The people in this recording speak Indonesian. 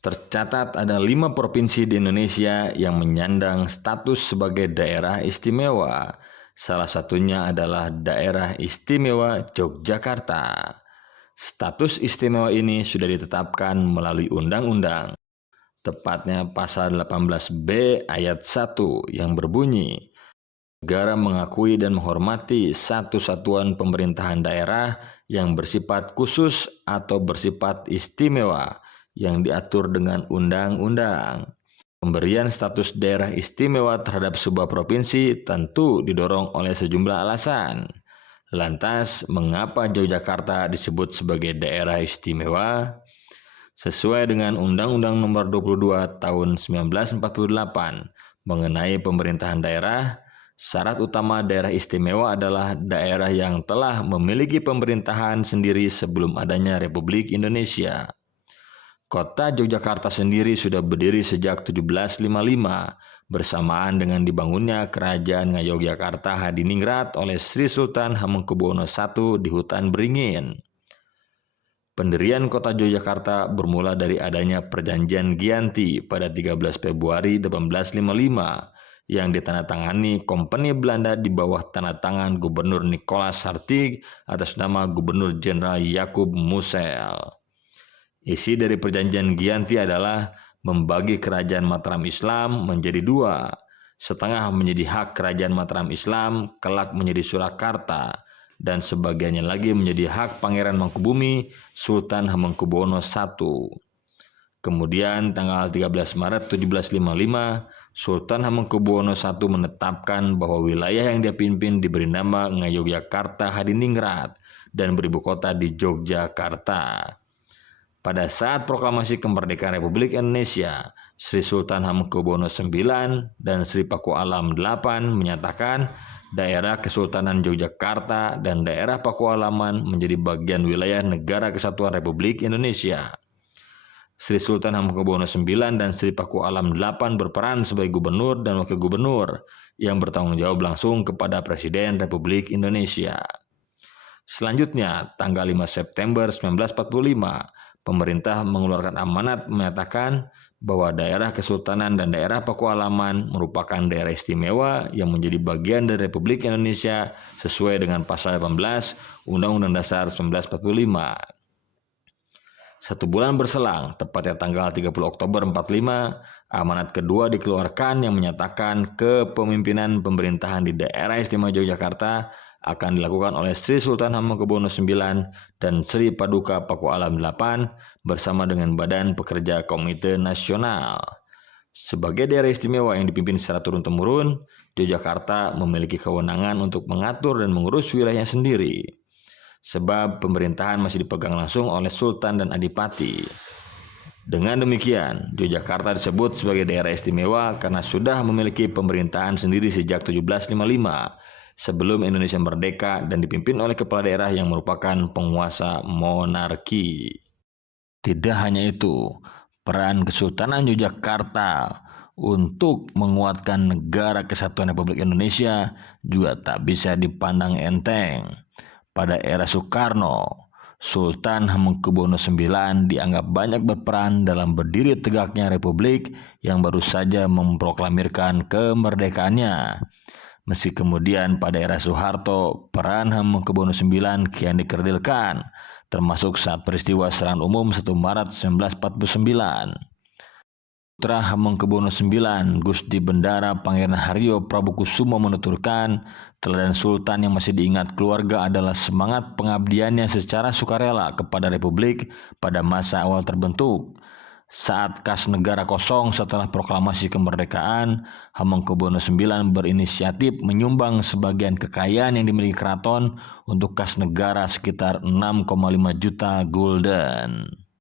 Tercatat ada 5 provinsi di Indonesia yang menyandang status sebagai daerah istimewa. Salah satunya adalah daerah istimewa Yogyakarta. Status istimewa ini sudah ditetapkan melalui undang-undang, tepatnya pasal 18B ayat 1 yang berbunyi, negara mengakui dan menghormati satu satuan pemerintahan daerah yang bersifat khusus atau bersifat istimewa yang diatur dengan undang-undang. Pemberian status daerah istimewa terhadap sebuah provinsi tentu didorong oleh sejumlah alasan. Lantas, mengapa Yogyakarta disebut sebagai daerah istimewa? Sesuai dengan Undang-Undang Nomor 22 Tahun 1948 mengenai pemerintahan daerah, syarat utama daerah istimewa adalah daerah yang telah memiliki pemerintahan sendiri sebelum adanya Republik Indonesia. Kota Yogyakarta sendiri sudah berdiri sejak 1755, bersamaan dengan dibangunnya Kerajaan Ngayogyakarta Hadiningrat oleh Sri Sultan Hamengkubuwono I di hutan Beringin. Pendirian kota Yogyakarta bermula dari adanya Perjanjian Giyanti pada 13 Februari 1855 yang ditandatangani Kompeni Belanda di bawah tanda tangan Gubernur Nicolas Hartog atas nama Gubernur Jenderal Yakub Mussel. Isi dari Perjanjian Giyanti adalah membagi Kerajaan Mataram Islam menjadi dua, setengah menjadi hak Kerajaan Mataram Islam kelak menjadi Surakarta, dan sebagiannya lagi menjadi hak Pangeran Mangkubumi Sultan Hamengkubuwono I. Kemudian tanggal 13 Maret 1755, Sultan Hamengkubuwono I menetapkan bahwa wilayah yang dia pimpin diberi nama Ngayogyakarta Hadiningrat dan beribu kota di Yogyakarta. Pada saat proklamasi kemerdekaan Republik Indonesia, Sri Sultan Hamengkubuwono IX dan Sri Paku Alam VIII menyatakan daerah Kesultanan Yogyakarta dan daerah Pakualaman menjadi bagian wilayah Negara Kesatuan Republik Indonesia. Sri Sultan Hamengkubuwono IX dan Sri Paku Alam VIII berperan sebagai gubernur dan wakil gubernur yang bertanggung jawab langsung kepada Presiden Republik Indonesia. Selanjutnya, tanggal 5 September 1945, pemerintah mengeluarkan amanat menyatakan bahwa daerah Kesultanan dan daerah Pakualaman merupakan daerah istimewa yang menjadi bagian dari Republik Indonesia sesuai dengan pasal 18 Undang-Undang Dasar 1945. Satu bulan berselang, tepatnya tanggal 30 Oktober 45, amanat kedua dikeluarkan yang menyatakan kepemimpinan pemerintahan di daerah istimewa Yogyakarta akan dilakukan oleh Sri Sultan Hamengkubuwono IX dan Sri Paduka Paku Alam VIII bersama dengan Badan Pekerja Komite Nasional. Sebagai daerah istimewa yang dipimpin secara turun-temurun, Yogyakarta memiliki kewenangan untuk mengatur dan mengurus wilayahnya sendiri, sebab pemerintahan masih dipegang langsung oleh Sultan dan Adipati. Dengan demikian, Yogyakarta disebut sebagai daerah istimewa karena sudah memiliki pemerintahan sendiri sejak 1755, sebelum Indonesia merdeka dan dipimpin oleh kepala daerah yang merupakan penguasa monarki. Tidak hanya itu, peran Kesultanan Yogyakarta untuk menguatkan Negara Kesatuan Republik Indonesia juga tak bisa dipandang enteng. Pada era Soekarno, Sultan Hamengkubuwono IX dianggap banyak berperan dalam berdiri tegaknya Republik yang baru saja memproklamirkan kemerdekaannya. Meski kemudian pada era Soeharto, peran Hamengkubuwono IX kian dikerdilkan, termasuk saat peristiwa serangan umum 1 Maret 1949. Putra Hamengkubuwono IX, Gusti Bendara Pangeran Haryo Prabukusumo menuturkan, teladan Sultan yang masih diingat keluarga adalah semangat pengabdiannya secara sukarela kepada Republik pada masa awal terbentuk. Saat kas negara kosong setelah proklamasi kemerdekaan, Hamengkubuwono IX berinisiatif menyumbang sebagian kekayaan yang dimiliki keraton untuk kas negara sekitar 6,5 juta gulden.